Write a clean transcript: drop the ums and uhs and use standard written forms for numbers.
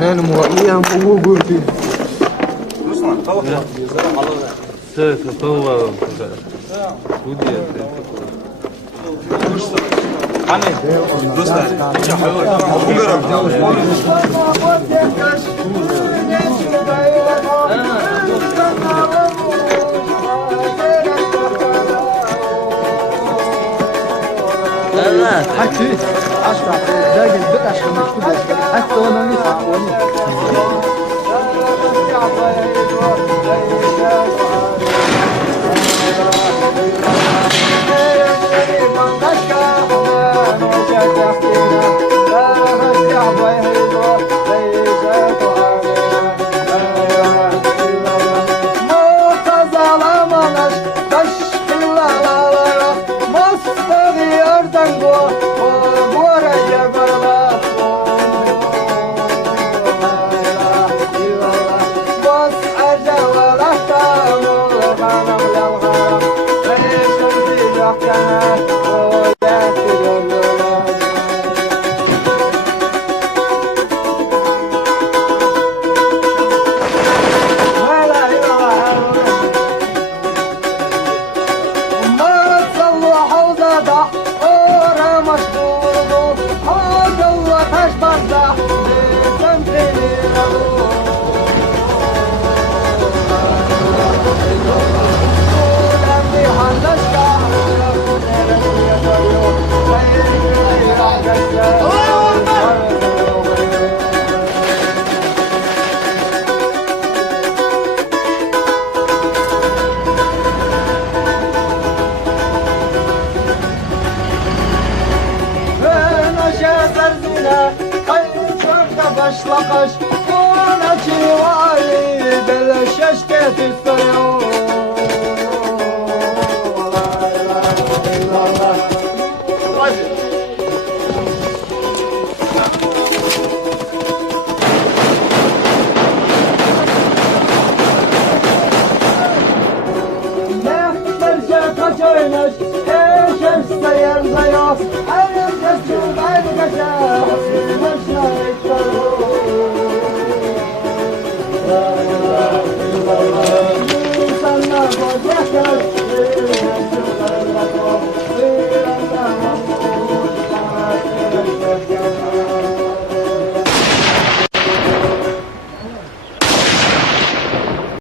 نان مغيّم وقول فيه Ruslan, tavuk var. سيف طوّا ودي Hani? Ruslan. حكي أشرح لاقي البقى عشان مكتوب حتى وأنا نسمع Başlakaş ona çivali beleşeşke tüstürüyor. Mehterce kaçaymış, eşeşse yerde yaz.